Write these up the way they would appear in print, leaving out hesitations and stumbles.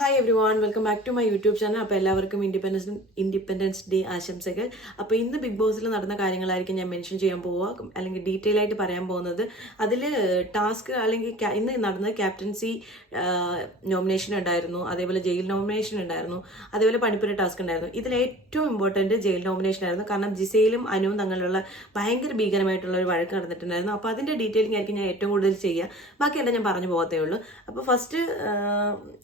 Hi everyone, welcome back to my YouTube channel. അപ്പോൾ എല്ലാവർക്കും independence day ആശംസകൾ. അപ്പോൾ ഇന്ന് ബിഗ് ബോസിൽ നടന്ന കാര്യങ്ങളായിരിക്കും ഞാൻ മെൻഷൻ ചെയ്യാൻ പോവുക, അല്ലെങ്കിൽ ഡീറ്റെയിൽ ആയിട്ട് പറയാൻ പോകുന്നത്. അതിൽ ടാസ്ക് അല്ലെങ്കിൽ ഇന്ന് നടന്ന ക്യാപ്റ്റൻസി നോമിനേഷൻ ഉണ്ടായിരുന്നു, അതേപോലെ ജയിൽ നോമിനേഷൻ ഉണ്ടായിരുന്നു, അതേപോലെ പണിപ്പുര ടാസ്ക് ഉണ്ടായിരുന്നു. ഇതിൽ ഏറ്റവും ഇമ്പോർട്ടൻറ്റ് ജയിൽ നോമിനേഷൻ ആയിരുന്നു. കാരണം ജിസയിലും അനുവും തങ്ങളുള്ള ഭയങ്കര ഭീകരമായിട്ടുള്ള ഒരു വഴക്ക് നടന്നിട്ടുണ്ടായിരുന്നു. അപ്പോൾ അതിൻ്റെ ഡീറ്റെയിലിംഗ് ആയിരിക്കും ഞാൻ ഏറ്റവും കൂടുതൽ ചെയ്യുക. ബാക്കിയെല്ലാം ഞാൻ പറഞ്ഞു പോകത്തേ ഉള്ളൂ. അപ്പോൾ ഫസ്റ്റ്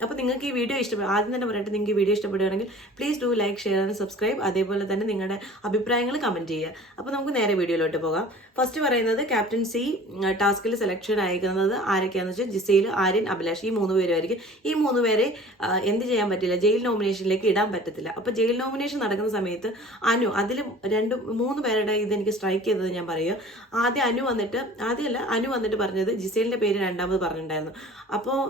അപ്പോൾ നിങ്ങൾക്ക് ഈ വീഡിയോ ഇഷ്ടപ്പെടും, ആദ്യം തന്നെ പറയട്ടെ, നിങ്ങൾക്ക് ഈ വീഡിയോ ഇഷ്ടപ്പെടുകയാണെങ്കിൽ please do like, share and subscribe. അതേപോലെ തന്നെ നിങ്ങളുടെ അഭിപ്രായങ്ങൾ കമന്റ് ചെയ്യുക. അപ്പോൾ നമുക്ക് നേരെ വീഡിയോയിലോട്ട് പോകാം. ഫസ്റ്റ് പറയുന്നത് ക്യാപ്റ്റൻസി ടാസ്കിൽ സെലക്ഷൻ അയക്കുന്നത് ആരൊക്കെയാണെന്ന് വെച്ചാൽ ജിസയിൽ, ആര്യൻ, അഭിലാഷ്, ഈ 3 പേരുമായിരിക്കും. ഈ 3 പേരെ എന്ത് ചെയ്യാൻ പറ്റില്ല, ജയിൽ നോമിനേഷനിലേക്ക് ഇടാൻ പറ്റത്തില്ല. അപ്പോൾ ജയിൽ നോമിനേഷൻ നടക്കുന്ന സമയത്ത് അനു, അതിൽ 2-3 പേരുടെ ഇതെനിക്ക് സ്ട്രൈക്ക് ചെയ്തത് ഞാൻ പറയുക. അനു വന്നിട്ട് പറഞ്ഞത് ജിസേലിന്റെ പേര് രണ്ടാമത് പറഞ്ഞിട്ടുണ്ടായിരുന്നു. അപ്പോൾ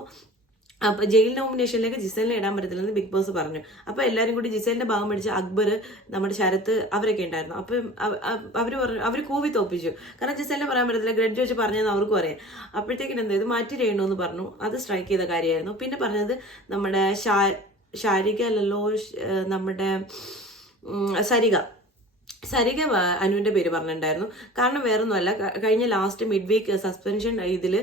ജയിൽ നോമിനേഷനിലേക്ക് ജിസേലിനെ ഇടാൻ പറ്റത്തില്ലെന്ന് ബിഗ് ബോസ് പറഞ്ഞു. അപ്പോൾ എല്ലാവരും കൂടി ജിസേലിന്റെ ഭാഗം പിടിച്ച് അക്ബർ, നമ്മുടെ ശരത്ത്, അവരൊക്കെ ഉണ്ടായിരുന്നു. അപ്പം അവർ കൂവി തോപ്പിച്ചു. കാരണം ജിസേലിനെ പറയാൻ പറ്റത്തില്ല, ഗ്രഡ്ജ് വെച്ച് പറഞ്ഞതെന്ന് അവർക്കും അറിയാം. അപ്പോഴത്തേക്കിന് എന്തായത്, മാറ്റി ചെയ്യണമെന്ന് പറഞ്ഞു. അത് സ്ട്രൈക്ക് ചെയ്ത കാര്യമായിരുന്നു. പിന്നെ പറഞ്ഞത് നമ്മുടെ ശാരിക അല്ലല്ലോ, നമ്മുടെ സരിക അനുവിന്റെ പേര് പറഞ്ഞിട്ടുണ്ടായിരുന്നു. കാരണം വേറൊന്നുമല്ല, കഴിഞ്ഞ ലാസ്റ്റ് മിഡ് വീക്ക് സസ്പെൻഷൻ ഇതിൽ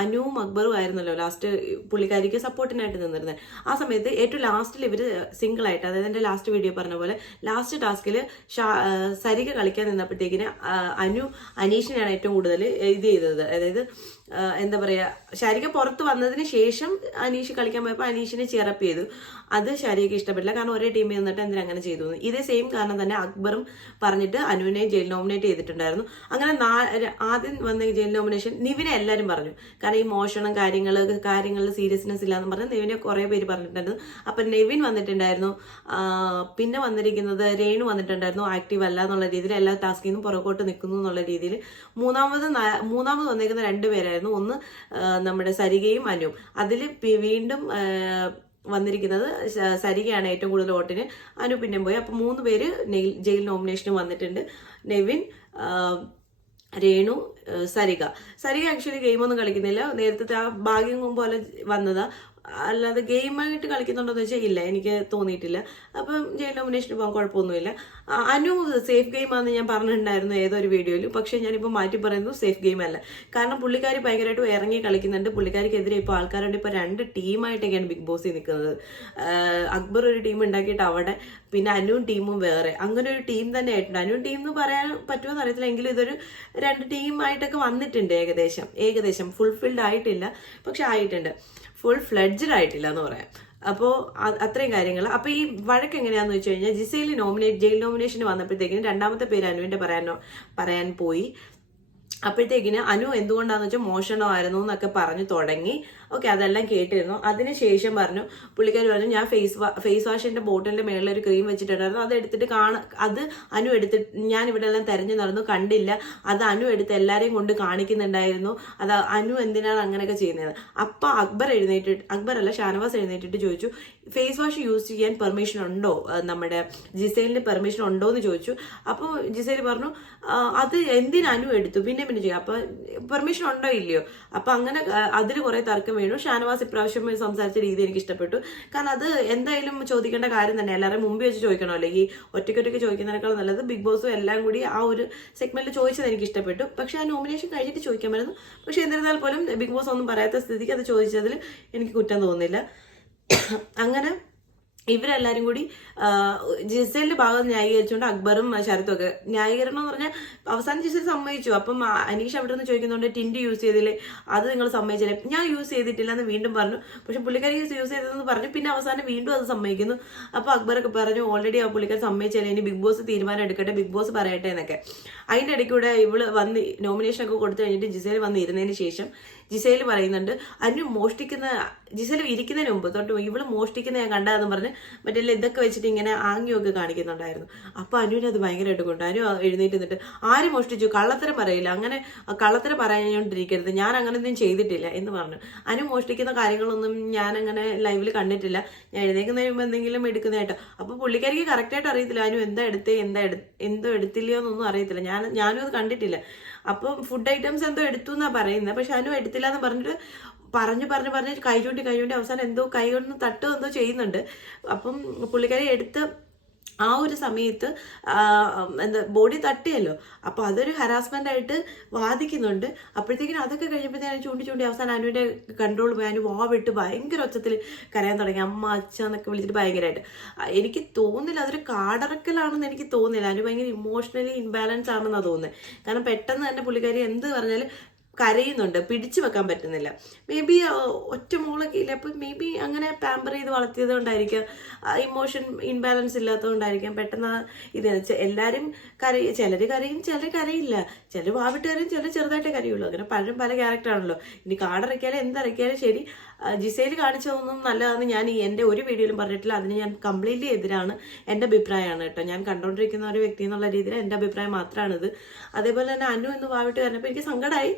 അനുവും അക്ബറും ആയിരുന്നല്ലോ ലാസ്റ്റ് പുള്ളിക്കാരിക്ക് സപ്പോർട്ടിനായിട്ട് നിന്നിരുന്നത്. ആ സമയത്ത് ഏറ്റവും ലാസ്റ്റിൽ ഇവർ സിംഗിൾ ആയിട്ട്, അതായത് എൻ്റെ ലാസ്റ്റ് വീഡിയോ പറഞ്ഞ പോലെ ലാസ്റ്റ് ടാസ്കിൽ സരിക കളിക്കാൻ നിന്നപ്പോഴത്തേക്കിന് അനീഷിനെയാണ് ഏറ്റവും കൂടുതൽ ഇത് ചെയ്തത്. അതായത് എന്താ പറയുക, ശാരിക പുറത്ത് വന്നതിന് ശേഷം അനീഷ് കളിക്കാൻ പോയപ്പോൾ അനീഷിനെ ചിയറപ്പ് ചെയ്തു. അത് ശാരികയ്ക്ക് ഇഷ്ടപ്പെട്ടില്ല. കാരണം ഒരേ ടീമിൽ നിന്നിട്ട് എന്തിനാ അങ്ങനെ ചെയ്തു. ഇതേ സെയിം കാരണം തന്നെ അക്ബറും പറഞ്ഞിട്ട് അനുവിനെ ജയിൽ നോമിനേറ്റ് ചെയ്തിട്ടുണ്ടായിരുന്നു. അങ്ങനെ ആദ്യം വന്ന ജയിൽ നോമിനേഷൻ നിവിനെ എല്ലാവരും പറഞ്ഞു. കാരണം ഈ മോഷണം കാര്യങ്ങളിൽ സീരിയസ്നെസ് ഇല്ലാന്ന് പറഞ്ഞ് നിവിനെ കുറേ പേര് പറഞ്ഞിട്ടുണ്ടായിരുന്നു. അപ്പം നെവിൻ വന്നിട്ടുണ്ടായിരുന്നു. പിന്നെ വന്നിരിക്കുന്നത് രേണു വന്നിട്ടുണ്ടായിരുന്നു. ആക്റ്റീവ് അല്ല എന്നുള്ള രീതിയിൽ, എല്ലാ ടാസ്കിൽ നിന്നും പുറകോട്ട് നിൽക്കുന്നു എന്നുള്ള രീതിയിൽ. മൂന്നാമത് വന്നിരിക്കുന്ന 2 പേരായിരുന്നു. ഒന്ന് നമ്മുടെ സരികയും അനുവും. അതിൽ വീണ്ടും വന്നിരിക്കുന്നത് സരികയാണ് ഏറ്റവും കൂടുതൽ വോട്ടിന്, അനു പിന്നെ പോയി. അപ്പൊ 3 പേര് ജയിൽ നോമിനേഷന് വന്നിട്ടുണ്ട്. നെവിൻ, രേണു, സരിക ആക്ച്വലി ഗെയിമൊന്നും കളിക്കുന്നില്ല. നേരത്തെ ആ ഭാഗ്യം പോലെ വന്നതാ, അല്ലാതെ ഗെയിമായിട്ട് കളിക്കുന്നുണ്ടോന്ന് വെച്ചാൽ ഇല്ല, എനിക്ക് തോന്നിയിട്ടില്ല. അപ്പം ജയിൽ നോമിനേഷന് പോകാൻ കുഴപ്പമൊന്നുമില്ല. അനു സേഫ് ഗെയിമാണെന്ന് ഞാൻ പറഞ്ഞിട്ടുണ്ടായിരുന്നു ഏതൊരു വീഡിയോയിൽ. പക്ഷെ ഞാനിപ്പോൾ മാറ്റി പറയുന്നു, സേഫ് ഗെയിം അല്ല. കാരണം പുള്ളിക്കാരി ഭയങ്കരമായിട്ട് ഇറങ്ങി കളിക്കുന്നുണ്ട്. പുള്ളിക്കാരിക്കെതിരെ ഇപ്പോൾ ആൾക്കാരുണ്ട്. ഇപ്പോൾ 2 ടീമായിട്ടൊക്കെയാണ് ബിഗ് ബോസിൽ നിൽക്കുന്നത്. അക്ബർ ഒരു ടീം ഉണ്ടാക്കിയിട്ട് അവിടെ, പിന്നെ അനുവും ടീമും വേറെ, അങ്ങനെ ഒരു ടീം തന്നെ ആയിട്ടുണ്ട്. അനുവും ടീം എന്ന് പറയാൻ പറ്റുമെന്ന് അറിയത്തില്ല, എങ്കിലും ഇതൊരു 2 ടീമായിട്ടൊക്കെ വന്നിട്ടുണ്ട്. ഏകദേശം ഫുൾഫിൽഡ് ആയിട്ടില്ല, പക്ഷെ ആയിട്ടുണ്ട്. ഫുൾ ഫ്ലെഡ്ജഡ് ആയിട്ടില്ല എന്ന് പറയാം. അപ്പോൾ അത്രയും കാര്യങ്ങൾ. അപ്പോൾ ഈ വഴക്ക് എങ്ങനെയാണെന്ന് വെച്ച് കഴിഞ്ഞാൽ, ജയിൽ നോമിനേഷന് വന്നപ്പോഴത്തേക്കിനും രണ്ടാമത്തെ പേര് അനുവിന്റെ പറയാൻ പോയി. അപ്പോഴത്തേക്കിന് അനു എന്തുകൊണ്ടാന്ന് വെച്ചാൽ മോഷണമായിരുന്നു എന്നൊക്കെ പറഞ്ഞു തുടങ്ങി. ഓക്കെ, അതെല്ലാം കേട്ടിരുന്നു. അതിനുശേഷം പറഞ്ഞു, പുള്ളിക്കാർ പറഞ്ഞു, ഞാൻ ഫേസ് വാഷിന്റെ ബോട്ടിലിന്റെ മേളിൽ ഒരു ക്രീം വെച്ചിട്ടുണ്ടായിരുന്നു, അത് എടുത്തിട്ട് അത് അനു എടുത്തിട്ട് ഞാൻ ഇവിടെ എല്ലാം തെരഞ്ഞു നടന്നു, കണ്ടില്ല, അത് അനു എടുത്ത് എല്ലാരെയും കൊണ്ട് കാണിക്കുന്നുണ്ടായിരുന്നു, അത് അനു എന്തിനാണ് അങ്ങനെയൊക്കെ ചെയ്യുന്നത്. അപ്പൊ അക്ബറല്ല ഷാനവാസ് എഴുന്നേറ്റിട്ട് ചോദിച്ചു, ഫേസ് വാഷ് യൂസ് ചെയ്യാൻ പെർമിഷൻ ഉണ്ടോ, നമ്മുടെ ജിസേലിന് പെർമിഷൻ ഉണ്ടോ എന്ന് ചോദിച്ചു. അപ്പോൾ ജിസേൽ പറഞ്ഞു, അത് എന്തിനാ അനു എടുത്തു, പിന്നെ ചെയ്യാം, അപ്പൊ പെർമിഷൻ ഉണ്ടോ ഇല്ലയോ. അപ്പൊ അങ്ങനെ അതിൽ കുറെ തർക്കം വീണു. ഷാനവാസ് ഇപ്രാവശ്യം സംസാരിച്ച രീതി എനിക്ക് ഇഷ്ടപ്പെട്ടു. കാരണം അത് എന്തായാലും ചോദിക്കേണ്ട കാര്യം തന്നെ, എല്ലാവരും മുമ്പ് വെച്ച് ചോദിക്കണമല്ലോ. ഈ ഒറ്റയ്ക്കൊറ്റയ്ക്ക് ചോദിക്കുന്നതിനേക്കാൾ നല്ലത് ബിഗ് ബോസും എല്ലാം കൂടി ആ ഒരു സെഗ്മെന്റിൽ ചോദിച്ചത് എനിക്ക് ഇഷ്ടപ്പെട്ടു. പക്ഷെ ആ നോമിനേഷൻ കഴിഞ്ഞിട്ട് ചോദിക്കാൻ പറ്റുന്നു. പക്ഷെ എന്നിരുന്നാൽ പോലും ബിഗ് ബോസ് ഒന്നും പറയാത്ത സ്ഥിതിക്ക് അത് ചോദിച്ചതിൽ എനിക്ക് കുറ്റം തോന്നുന്നില്ല. അങ്ങനെ ഇവരെല്ലാരും കൂടി ജിസേലിന്റെ ഭാഗത്ത് ന്യായീകരിച്ചുകൊണ്ട് അക്ബറും ശരത്തും ഒക്കെ ന്യായീകരണം എന്ന് പറഞ്ഞാൽ അവസാനം ജിസേൽ സമ്മതിച്ചു. അപ്പം അനീഷ് അവിടെ നിന്ന് ചോദിക്കുന്നുണ്ട്, ടിൻഡ് യൂസ് ചെയ്തില്ലേ, അത് നിങ്ങൾ സമ്മതിച്ചില്ലേ. ഞാൻ യൂസ് ചെയ്തിട്ടില്ല എന്ന് വീണ്ടും പറഞ്ഞു. പക്ഷെ പുള്ളിക്കാരി യൂസ് ചെയ്തതെന്ന് പറഞ്ഞു. പിന്നെ അവസാനം വീണ്ടും അത് സമ്മതിക്കുന്നു. അപ്പൊ അക്ബറൊക്കെ പറഞ്ഞു, ഓൾറെഡി ആ പുള്ളിക്കാരി സമ്മതിച്ചില്ല, ഇനി ബിഗ് ബോസ് തീരുമാനം എടുക്കട്ടെ, ബിഗ് ബോസ് പറയട്ടെ എന്നൊക്കെ. അതിന്റെ ഇടയ്ക്കൂടെ ഇവള് വന്ന് നോമിനേഷൻ ഒക്കെ കൊടുത്തു കഴിഞ്ഞിട്ട് ജിസേൽ വന്ന് ഇരുന്നതിന് ശേഷം ജിസേൽ പറയുന്നുണ്ട്, ജിസേൽ ഇരിക്കുന്നതിന് മുമ്പ് തൊട്ട് ഇവള് മോഷ്ടിക്കുന്ന ഞാൻ കണ്ടതെന്ന് പറഞ്ഞ് മറ്റേ ഇതൊക്കെ വെച്ചിട്ട് ഇങ്ങനെ ആംഗ്യമൊക്കെ കാണിക്കുന്നുണ്ടായിരുന്നു. അപ്പൊ അനുവിന് അത് ഭയങ്കരമായിട്ട് കൊണ്ട് അനു എഴുന്നേറ്റ് നിന്നിട്ട്, ആര് മോഷ്ടിച്ചു, കള്ളത്തരം പറയില്ല, അങ്ങനെ കള്ളത്തരം പറയാനോണ്ടിരിക്കരുത്, ഞാൻ അങ്ങനെയൊന്നും ചെയ്തിട്ടില്ല എന്ന് പറഞ്ഞു. അനു മോഷ്ടിക്കുന്ന കാര്യങ്ങളൊന്നും ഞാൻ അങ്ങനെ ലൈവിൽ കണ്ടിട്ടില്ല, ഞാൻ എഴുന്നേക്കുന്നതിന് മുമ്പ് എന്തെങ്കിലും എടുക്കുന്നതായിട്ടോ. അപ്പൊ പുള്ളിക്കാരിക്ക് കറക്റ്റായിട്ട് അറിയത്തില്ല അനു എന്തോ എടുത്തില്ലയോ എന്നൊന്നും അറിയത്തില്ല. ഞാനും അത് കണ്ടിട്ടില്ല. അപ്പം ഫുഡ് ഐറ്റംസ് എന്തോ എടുത്തു എന്നാ പറയുന്നത്. പക്ഷെ അനു എടുത്തില്ല എന്ന് പറഞ്ഞിട്ട് പറഞ്ഞ് കൈ ചൂണ്ടി അവസാനം എന്തോ കൈ കൊണ്ട് തട്ടോ എന്തോ ചെയ്യുന്നുണ്ട്. അപ്പം പുള്ളിക്കാരി എടുത്ത് ആ ഒരു സമയത്ത് എന്താ ബോഡി തട്ടിയല്ലോ, അപ്പോൾ അതൊരു ഹരാസ്മെന്റ് ആയിട്ട് വാദിക്കുന്നുണ്ട്. അപ്പോഴത്തേക്കിനും അതൊക്കെ കഴിയുമ്പോഴത്തേനും ചൂണ്ടി അവസാനം അനുവിന്റെ കൺട്രോൾ പോയി അനു വിട്ട് ഭയങ്കര ഒച്ചത്തിൽ കരയാൻ തുടങ്ങി, അമ്മ അച്ഛ എന്നൊക്കെ വിളിച്ചിട്ട് ഭയങ്കരമായിട്ട്. എനിക്ക് തോന്നില്ല അതൊരു കാടറക്കലാണെന്ന് എനിക്ക് തോന്നില്ല. അനു ഭയങ്കര ഇമോഷണലി ഇൻബാലൻസ് ആണെന്നാണ് തോന്നുന്നത്. കാരണം പെട്ടെന്ന് തന്നെ പുള്ളിക്കാരി എന്ത് പറഞ്ഞാലും കരയുന്നുണ്ട്, പിടിച്ചു വെക്കാൻ പറ്റുന്നില്ല. മേ ബി ഒറ്റ മോളൊക്കെ ഇല്ല, അപ്പം മേ ബി അങ്ങനെ പാമ്പർ ചെയ്ത് വളർത്തിയത് കൊണ്ടായിരിക്കാം, ഇമോഷൻ ഇൻബാലൻസ് ഇല്ലാത്തതുകൊണ്ടായിരിക്കാം പെട്ടെന്ന് ഇത്. എല്ലാവരും ചിലർ കരയും ചിലർ കരയില്ല, ചിലർ വാവിട്ട് കരയും ചിലർ ചെറുതായിട്ടേ കരയുള്ളൂ. അങ്ങനെ പലരും പല ക്യാരക്ടറാണല്ലോ. ഇനി കാടറക്കിയാലും എന്തറക്കിയാലും ശരി, ജിസയിൽ കാണിച്ചതൊന്നും നല്ലതാണെന്ന് ഞാൻ എൻ്റെ ഒരു വീഡിയോയിലും പറഞ്ഞിട്ടില്ല. അതിന് ഞാൻ കംപ്ലീറ്റ്ലി എതിരാണ്. എൻ്റെ അഭിപ്രായമാണ് കേട്ടോ. ഞാൻ കണ്ടുകൊണ്ടിരിക്കുന്ന ഒരു വ്യക്തി എന്നുള്ള രീതിയിൽ എൻ്റെ അഭിപ്രായം മാത്രമാണിത്. അതേപോലെ തന്നെ അനു എന്ന് വാവിട്ട് കരഞ്ഞപ്പോൾ എനിക്ക് സങ്കടമായി.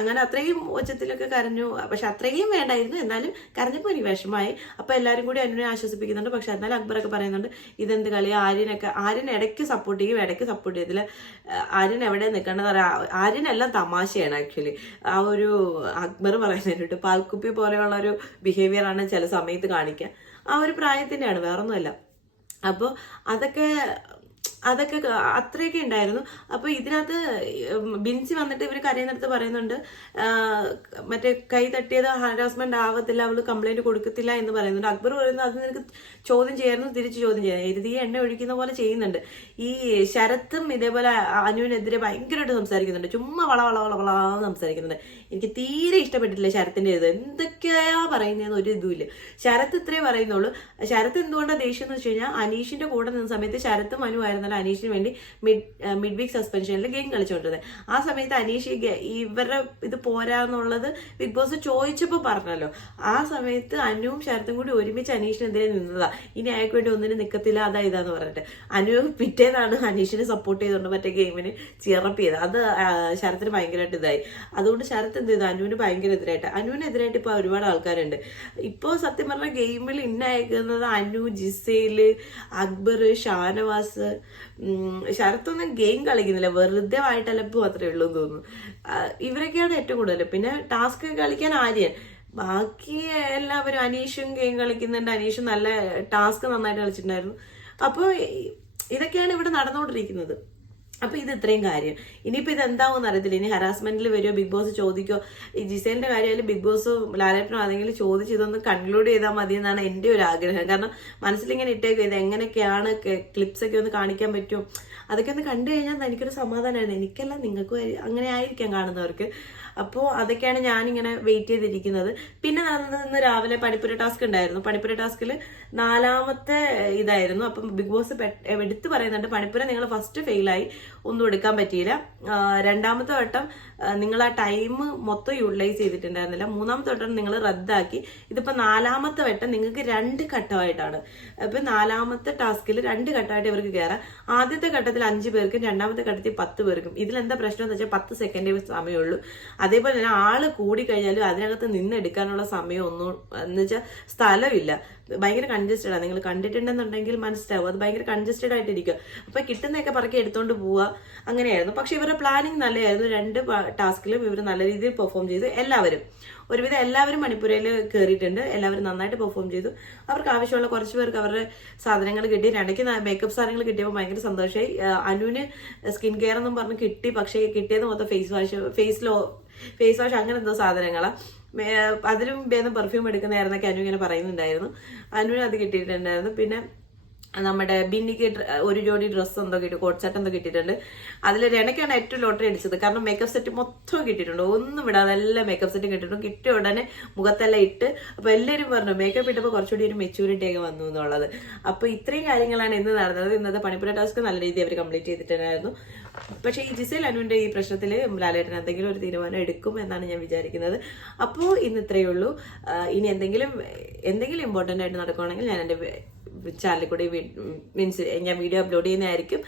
അങ്ങനെ അത്രയും ഒച്ചത്തിലൊക്കെ കരഞ്ഞു, പക്ഷെ അത്രയും വേണ്ടായിരുന്നു, എന്നാലും കരഞ്ഞപ്പോൾ എനിക്ക് വിഷമമായി. അപ്പോൾ എല്ലാവരും കൂടി അനുവിനെ ആശ്വസിപ്പിക്കുന്നുണ്ട്. പക്ഷെ എന്നാലും അക്ബറൊക്കെ പറയുന്നുണ്ട് ഇതെന്ത് കളി, ആര്യൻ ഇടയ്ക്ക് സപ്പോർട്ട് ചെയ്യും ഇടയ്ക്ക് സപ്പോർട്ട് ചെയ്തില്ല. ആര്യൻ എവിടെ നിൽക്കേണ്ടത് പറയാം, ആര്യനെല്ലാം തമാശയാണ് ആക്ച്വലി. ആ ഒരു അക്ബർ പറയുന്നതിട്ട് പാൽക്കുപ്പി പോലെയുള്ള ഒരു ബിഹേവിയർ ആണ് ചില സമയത്ത് കാണിക്കുക. ആ ഒരു പ്രായത്തിൻ്റെയാണ്, വേറൊന്നുമല്ല. അപ്പോൾ അതൊക്കെ അത്രയൊക്കെ ഉണ്ടായിരുന്നു. അപ്പോൾ ഇതിനകത്ത് ബിൻസി വന്നിട്ട് ഇവർ കരയുന്നിടത്ത് പറയുന്നുണ്ട് മറ്റേ കൈ തട്ടിയത് ഹാരാസ്മെന്റ് ആവത്തില്ല, അവള് കംപ്ലൈന്റ് കൊടുക്കത്തില്ല എന്ന് പറയുന്നുണ്ട്. അക്ബർ പറയുന്നത് അത് നിനക്ക് ചോദ്യം ചെയ്യായിരുന്നു, തിരിച്ച് ചോദ്യം ചെയ്യാൻ എഴുതി എണ്ണ ഒഴിക്കുന്ന പോലെ ചെയ്യുന്നുണ്ട്. ഈ ശരത്തും ഇതേപോലെ അനുവിനെതിരെ ഭയങ്കരമായിട്ട് സംസാരിക്കുന്നുണ്ട്, ചുമ്മാ വളവളവളവളാന്ന് സംസാരിക്കുന്നുണ്ട്. എനിക്ക് തീരെ ഇഷ്ടപ്പെട്ടിട്ടില്ല ശരത്തിന്റെ ഇത്, എന്തൊക്കെയാ പറയുന്നതെന്ന് ഒരു ഇതുമില്ല. ശരത്ത് ഇത്രേ പറയുന്നുള്ളൂ. ശരത്ത് എന്തുകൊണ്ടാണ് ദേഷ്യം എന്ന് വെച്ച് കഴിഞ്ഞാൽ അനീഷിന്റെ കൂടെ നിന്ന സമയത്ത് ശരത്തും അനു ആയിരുന്നല്ലോ അനീഷിന് വേണ്ടി മിഡ് വീക്ക് സസ്പെൻഷനിൽ ഗെയിം കളിച്ചുകൊണ്ടിരുന്നത്. ആ സമയത്ത് അനീഷ് ഇവരുടെ ഇത് പോരാന്നുള്ളത് ബിഗ് ബോസ് ചോദിച്ചപ്പോൾ പറഞ്ഞല്ലോ. ആ സമയത്ത് അനുവും ശരത്തും കൂടി ഒരുമിച്ച് അനീഷിനെതിരെ നിന്നതാ, ഇനി അയാൾക്ക് വേണ്ടി ഒന്നിനും നിൽക്കത്തില്ല അതാ ഇതാന്ന് പറഞ്ഞിട്ട്. അനു പിറ്റേന്നാണ് അനീഷിനെ സപ്പോർട്ട് ചെയ്തുകൊണ്ട് മറ്റേ ഗെയിമിന് ചിയറപ്പ് ചെയ്തത്. അത് ശരത്തിന് ഭയങ്കരമായിട്ട് ഇതായി. അതുകൊണ്ട് ശരത്ത് എന്ത് ചെയ്തു, അനുവിന് ഭയങ്കര എതിരായിട്ട്. അനുവിനെതിരായിട്ട് ഇപ്പോൾ ഒരുപാട് ആൾക്കാരുണ്ട്. ഇപ്പോൾ സത്യം പറഞ്ഞ ഗെയിമിൽ ഇന്നയക്കുന്നത് അനു, ജിസേല്, അക്ബർ, ഷാനവാസ്. ശരത്തൊന്നും ഗെയിം കളിക്കുന്നില്ല, വെറുതെ വായിട്ടലപ്പ് മാത്രമേ ഉള്ളൂ എന്ന് തോന്നുന്നു. ഇവരൊക്കെയാണ് ഏറ്റവും കൂടുതൽ. പിന്നെ ടാസ്ക് കളിക്കാൻ ആര്യൻ, ബാക്കി എല്ലാവരും അനീഷും ഗെയിം കളിക്കുന്നുണ്ട്. അനീഷും നല്ല ടാസ്ക് നന്നായിട്ട് കളിച്ചിട്ടുണ്ടായിരുന്നു. അപ്പോൾ ഇതൊക്കെയാണ് ഇവിടെ നടന്നുകൊണ്ടിരിക്കുന്നത്. അപ്പൊ ഇത് ഇത്രയും കാര്യം. ഇനിയിപ്പോ ഇത് എന്താവും അറിയത്തില്ല. ഇനി ഹറാസ്മെന്റിൽ വരുമോ, ബിഗ് ബോസ് ചോദിക്കോ, ഈ ജിസേലിന്റെ കാര്യമായാലും ബിഗ് ബോസ് ലാലേട്ടനോ ആരെങ്കിലും ചോദിച്ച് ഇതൊന്ന് കൺക്ലൂഡ് ചെയ്താൽ മതി എന്നാണ് എൻ്റെ ഒരു ആഗ്രഹം. കാരണം മനസ്സിലിങ്ങനെ ഇട്ടേക്കും ഇത് എങ്ങനെയൊക്കെയാണ്, ക്ലിപ്സ് ഒക്കെ ഒന്ന് കാണിക്കാൻ പറ്റുമോ, അതൊക്കെ ഒന്ന് കണ്ടു കഴിഞ്ഞാൽ എനിക്കൊരു സമാധാനമായിരുന്നു. എനിക്കല്ല, നിങ്ങൾക്കും അങ്ങനെ ആയിരിക്കാം കാണുന്നവർക്ക്. അപ്പോൾ അതൊക്കെയാണ് ഞാനിങ്ങനെ വെയിറ്റ് ചെയ്തിരിക്കുന്നത്. പിന്നെ ഇന്ന് രാവിലെ പണിപ്പുര ടാസ്ക് ഉണ്ടായിരുന്നു. പണിപ്പുര ടാസ്കിൽ 4ാമത്തെ ഇതായിരുന്നു. അപ്പം ബിഗ് ബോസ് എടുത്ത് പറയുന്നുണ്ട് പണിപ്പുര നിങ്ങൾ ഫസ്റ്റ് ഫെയിലായി, ഒന്നും എടുക്കാൻ പറ്റിയില്ല. 2ാമത്തെ വട്ടം നിങ്ങൾ ആ ടൈം മൊത്തം യൂട്ടിലൈസ് ചെയ്തിട്ടുണ്ടായിരുന്നില്ല. 3ാമത്തെ വട്ടം നിങ്ങൾ റദ്ദാക്കി. ഇതിപ്പോൾ 4ാമത്തെ വട്ടം നിങ്ങൾക്ക് 2 ഘട്ടമായിട്ടാണ്. അപ്പം 4ാമത്തെ ടാസ്കിൽ 2 ഘട്ടമായിട്ട് ഇവർക്ക് കയറാം. ആദ്യത്തെ ഘട്ടത്തിൽ 5 പേർക്കും 2ാമത്തെ ഘട്ടത്തിൽ 10 പേർക്കും. ഇതിലെന്താ പ്രശ്നം എന്ന് വെച്ചാൽ 10 സെക്കൻഡേ സമയമുള്ളൂ. അതേപോലെ തന്നെ ആള് കൂടി കഴിഞ്ഞാലും അതിനകത്ത് നിന്നെടുക്കാനുള്ള സമയം ഒന്നും എന്ന് വെച്ചാൽ സ്ഥലമില്ല. ഭയങ്കര കൺജസ്റ്റഡ് ആണ്. നിങ്ങൾ കണ്ടിട്ടുണ്ടെന്നുണ്ടെങ്കിൽ മനസ്സിലാവും, അത് ഭയങ്കര കൺജസ്റ്റഡ് ആയിട്ടിരിക്കുക. അപ്പൊ കിട്ടുന്നതൊക്കെ പറക്കി എടുത്തോണ്ട് പോവുക, അങ്ങനെയായിരുന്നു. പക്ഷെ ഇവരുടെ പ്ലാനിങ് നല്ലതായിരുന്നു. 2 ടാസ്കിലും ഇവർ നല്ല രീതിയിൽ പെർഫോം ചെയ്തു. ഒരുവിധം എല്ലാവരും മണിപ്പുരയിൽ കയറിയിട്ടുണ്ട്. എല്ലാവരും നന്നായിട്ട് പെർഫോം ചെയ്തു. അവർക്ക് ആവശ്യമുള്ള കുറച്ച് പേർക്ക് അവരുടെ സാധനങ്ങൾ കിട്ടി. ഇടയ്ക്ക് മേക്കപ്പ് സാധനങ്ങൾ കിട്ടിയപ്പോൾ ഭയങ്കര സന്തോഷമായി. അനുവിന് സ്കിൻ കെയർ എന്നും പറഞ്ഞ് കിട്ടി. പക്ഷേ കിട്ടിയത് മൊത്തം ഫേസ് വാഷ് അങ്ങനെ എന്തോ സാധനങ്ങളാണ്. അതിലും ഭേദം പെർഫ്യൂം എടുക്കുന്നതായിരുന്നൊക്കെ അനു ഇങ്ങനെ പറയുന്നുണ്ടായിരുന്നു. അനുവിന് അത് കിട്ടിയിട്ടുണ്ടായിരുന്നു. പിന്നെ നമ്മുടെ ബിന്നിക്ക് ഒരു ജോഡി ഡ്രസ്സ് എന്തോ കിട്ടി, കോട്ട് സെറ്റ് എന്തോ കിട്ടിയിട്ടുണ്ട്. അതിൽ രണ്ടൊക്കെയാണ് ഏറ്റവും ലോട്ടറി അടിച്ചത്. കാരണം മേക്കപ്പ് സെറ്റ് മൊത്തം കിട്ടിയിട്ടുണ്ട്, ഒന്നും വിടാതെ എല്ലാ മേക്കപ്പ് സെറ്റും കിട്ടിയിട്ടുണ്ട്. കിട്ടിയ ഉടനെ മുഖത്തെല്ലാം ഇട്ട്. അപ്പോൾ എല്ലാവരും പറഞ്ഞു മേക്കപ്പ് ഇട്ടപ്പോൾ കുറച്ചുകൂടി ഒരു മെച്യൂരിറ്റി ഒക്കെ വന്നു എന്നുള്ളത്. അപ്പോൾ ഇത്രയും കാര്യങ്ങളാണ് ഇന്ന് നടന്നത്. ഇന്നത്തെ പണിപ്പുര ടാസ്ക് നല്ല രീതിയിൽ അവർ കംപ്ലീറ്റ് ചെയ്തിട്ടുണ്ടായിരുന്നു. പക്ഷേ ഈ ജിസേൽ അനുവിൻ്റെ ഈ പ്രശ്നത്തിൽ ലാലേട്ടൻ എന്തെങ്കിലും ഒരു തീരുമാനം എടുക്കും എന്നാണ് ഞാൻ വിചാരിക്കുന്നത്. അപ്പോൾ ഇന്ന് ഇത്രയേ ഉള്ളൂ. ഇനി എന്തെങ്കിലും ഇമ്പോർട്ടൻ്റ് ആയിട്ട് നടക്കുകയാണെങ്കിൽ ഞാൻ എൻ്റെ ചാനലിൽ കൂടി മീൻസ് ഞാൻ വീഡിയോ അപ്ലോഡ് ചെയ്യുന്നതായിരിക്കും.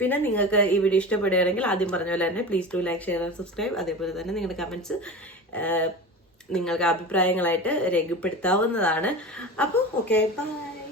പിന്നെ നിങ്ങൾക്ക് ഈ വീഡിയോ ഇഷ്ടപ്പെടുകയാണെങ്കിൽ ആദ്യം പറഞ്ഞ പോലെ തന്നെ please to like, share and subscribe. അതേപോലെ തന്നെ നിങ്ങളുടെ കമൻറ്റ്സ് നിങ്ങൾക്ക് അഭിപ്രായങ്ങളായിട്ട് രേഖപ്പെടുത്താവുന്നതാണ്. അപ്പോൾ ഓക്കെ, ബൈ.